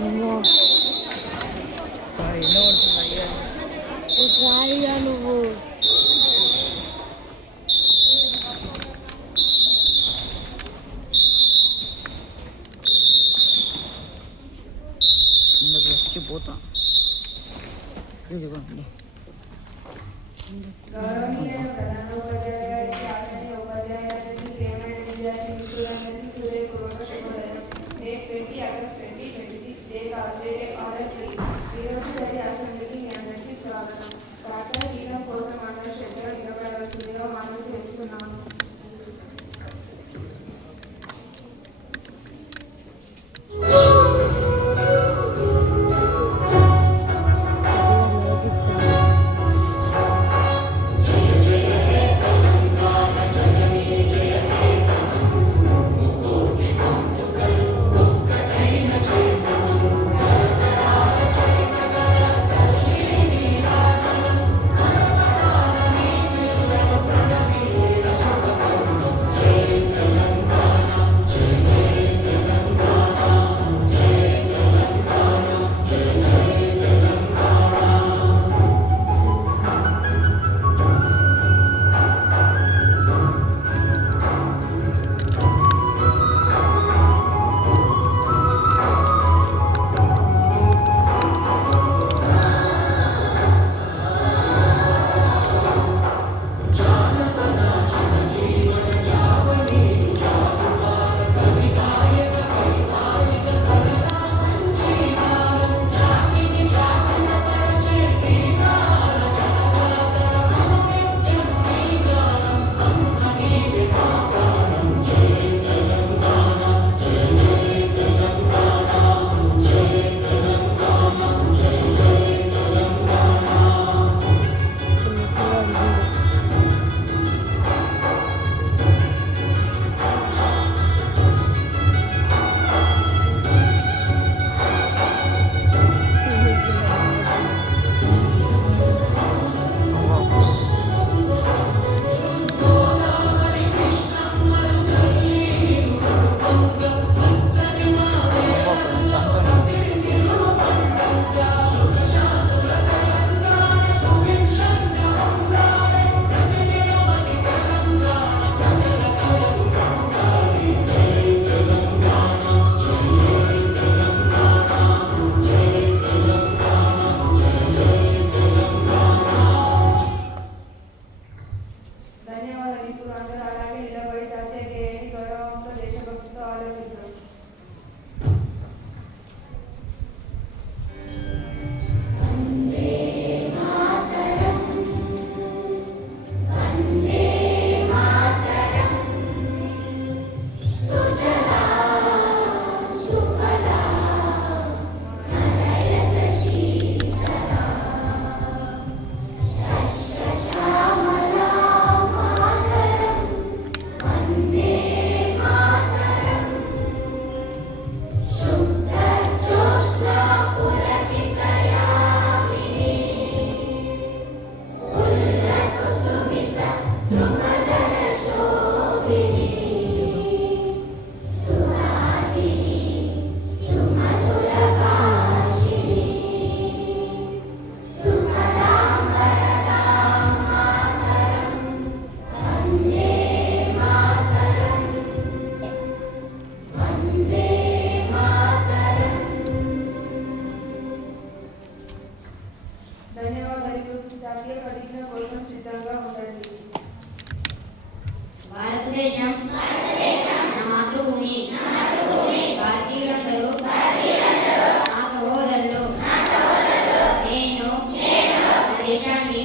నువ్వు చచ్చిపోతా ఇదిగోండి. స్వాగతం. ప్రార్థన గీతం కోసం అందరూ శ్రద్ధగా నిలబడవలసిందిగా మనం చేస్తున్నాము. భారతదేశం నా మాతృభూమి. భారతీయులందరూ నా సహోదరులు. నేను నా దేశాన్ని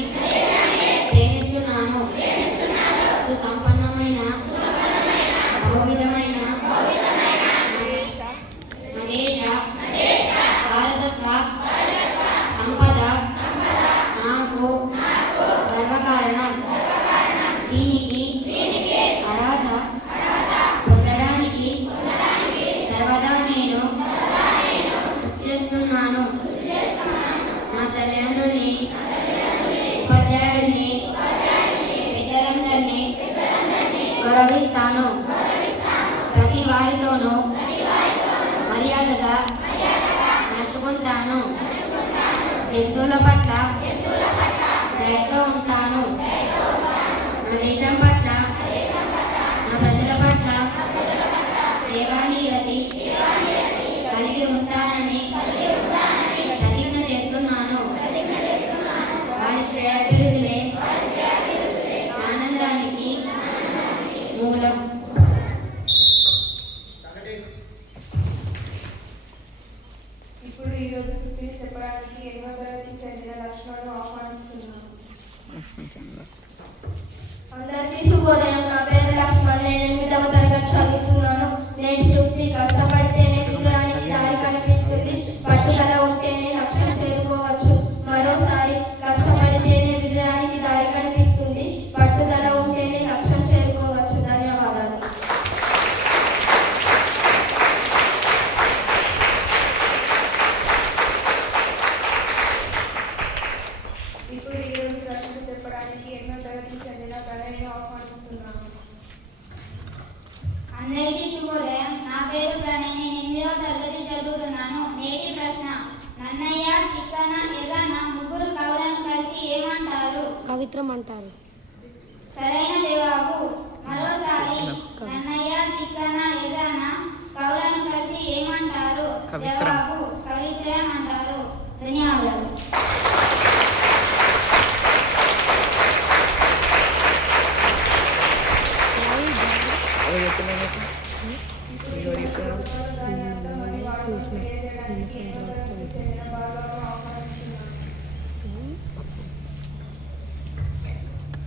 ప్రేమిస్తున్నాను. సుసంపన్నమైన బహువిధమైన నా దేశ వారసత్వ సంపద నాకు గర్వకారణం. దీనికి అర్హత పొందడానికి సర్వదా నేను చేస్తున్నాను. నా తల్లిదండ్రుల్ని, ఉపాధ్యాయుల్ని, పెద్దలందరినీ గౌరవిస్తాను. ప్రతి వారితోనూ మర్యాదగా నడుచుకుంటాను. జంతువుల పట్ల దయతో ఉంటాను. నా దేశం పట్ల, నా ప్రజల పట్ల సేవానిరతి కలిగి ఉంటానని ప్రతిజ్ఞ చేస్తున్నాను. వారి శ్రేయాభివృద్ధులే ఆనందానికి మూలం. ఇప్పుడు ఈరోజు శృతిని చెప్పడానికి 8వ తరగతికి చెందిన లక్ష్మణ్ను ఆహ్వానిస్తున్నాను. అందరికీ శుభోదయం. నా పేరు లక్ష్మణ్. నేను 8వ తరగతి చదువుతున్నాను. నేటి శక్తి కష్టపడితేనే విజయానికి దారి కనిపిస్తుంది. పట్టుదల ఉంటేనే లక్ష్యం చేరుకోవచ్చు. మరోసారి కష్టపడితేనే విజయానికి దారి కనిపిస్తుంది. పట్టుదల ఉంటేనే లక్ష్యం చేరుకోవచ్చు. ధన్యవాదాలు. ఇప్పుడు ఈరోజు ప్రశ్న చెప్పడానికి 8వ తరగతికి చెందిన ప్రణయ్ని ఆహ్వానిస్తున్నాను. అందరికీ శుభోదయం. నా పేరు ప్రణయ్. నేను 8వ తరగతి చదువుతున్నాను. నేటి ప్రశ్న: నన్నయ్య, తిక్కన, ఎర్రన్న ముగ్గురు కవులను కలిసి ఏమంటారు? కవిత్రం అంటారు. సరైన జవాబు. మరోసారి: నన్నయ్య, తిక్కన, ఎర్రన్న కవులను కలిసి ఏమంటారు? జవాబు: కవిత్రం అంటారు. ధన్యవాదాలు.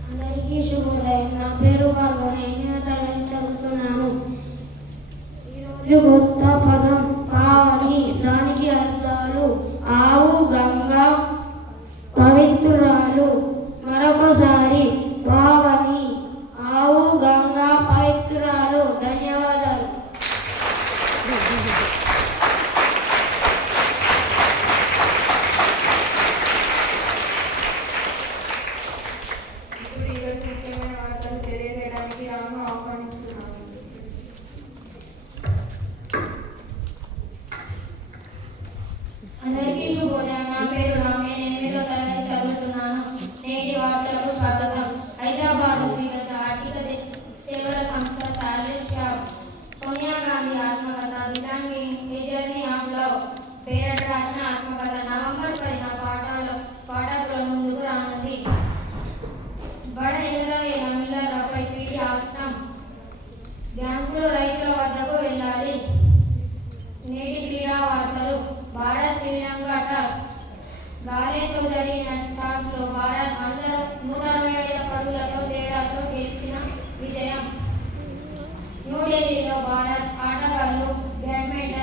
అందరికీ శుభోదయం. నా పేరు భార్గవ్. 8వ తరగతి చదువుతున్నాను. ఈరోజు కొత్త పదం పావని. దానికి అర్థాలు: ఆవు, గంగా, పవిత్రురాలు. మరొకసారి: పావని, ఆవు, గంగా, పవిత్రురాలు. ధన్యవాదాలు. ఇప్పుడు ఈరోజు ముఖ్యమైన వార్తలు తెలియజేయడానికి రామ్ను ఆహ్వానిస్తున్నాను. అందరికీ శుభోదయం. నా పేరు రామ్. నేను 8వ తరగతి చదువుతున్నాను. నేటి వార్తలకు స్వాగతం. హైదరాబాద్ విగత ఆర్థిక సేవల సంస్థ చార్లెస్ షాబ్ సోనియా గాంధీ ఆత్మకథ belonging A journey of love పేరట రాసిన ఆత్మకథ నవంబర్ 10న పాఠకుల ముందుకు రానుంది. బడ 20,000 మిల్లర్లపై పీడీ ఆశ్రమం. బ్యాంకులు రైతుల వద్దకు వెళ్ళాలి. నేటి క్రీడా వార్తలు. భారత్ శ్రీలంక టాస్. గాలేతో జరిగిన టాస్లో భారత్ 165 పరుగులతో తేడాతో గెలిచిన విజయం. న్యూఢిల్లీలో భారత్ ఆటగాళ్లు బ్యాడ్మింటన్